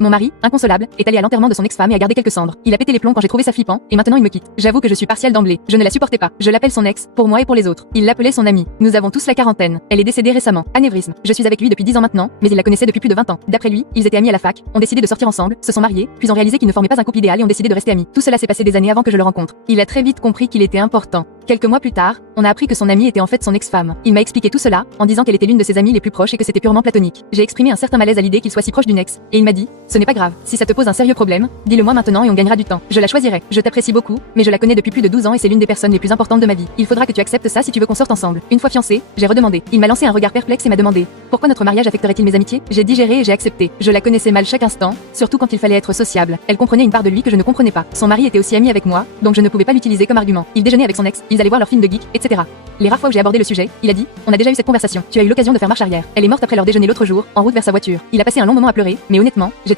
Mon mari, inconsolable, est allé à l'enterrement de son ex-femme et a gardé quelques cendres. Il a pété les plombs quand j'ai trouvé ça flippant, et maintenant il me quitte. J'avoue que je suis partielle d'emblée. Je ne la supportais pas. Je l'appelle son ex, pour moi et pour les autres. Il l'appelait son amie. Nous avons tous la quarantaine. Elle est décédée récemment. Anévrisme. Je suis avec lui depuis 10 ans maintenant, mais il la connaissait depuis plus de 20 ans. D'après lui, ils étaient amis à la fac, ont décidé de sortir ensemble, se sont mariés, puis ont réalisé qu'ils ne formaient pas un couple idéal et ont décidé de rester amis. Tout cela s'est passé des années avant que je le rencontre. Il a très vite compris qu'il était important. Quelques mois plus tard, on a appris que son amie était en fait son ex-femme. Il m'a expliqué tout cela, en disant qu'elle était l'une de ses amies les plus proches et que c'était purement platonique. J'ai exprimé un certain malaise à l'idée qu'il soit si proche d'une ex, et il m'a dit, ce n'est pas grave, si ça te pose un sérieux problème, dis-le-moi maintenant et on gagnera du temps. Je la choisirai. Je t'apprécie beaucoup, mais je la connais depuis plus de 12 ans et c'est l'une des personnes les plus importantes de ma vie. Il faudra que tu acceptes ça si tu veux qu'on sorte ensemble. Une fois fiancés, j'ai redemandé. Il m'a lancé un regard perplexe et m'a demandé, pourquoi notre mariage affecterait-il mes amitiés? J'ai digéré et j'ai accepté. Je la connaissais mal chaque instant, surtout quand il fallait être sociable. Elle comprenait une part de lui que je ne comprenais pas. Son mari était aussi ami avec moi, donc je ne pouvais pas l'utiliser comme argument. Il déjeunait avec son ex, ils allaient voir leur film de geek, etc. Les rares fois où j'ai abordé le sujet, il a dit, on a déjà eu cette conversation. Tu as eu l'occasion de faire marche arrière. Elle est morte après leur déjeuner l'autre jour, en route vers sa voiture. Il a passé un long moment à pleurer, mais honnêtement, j'étais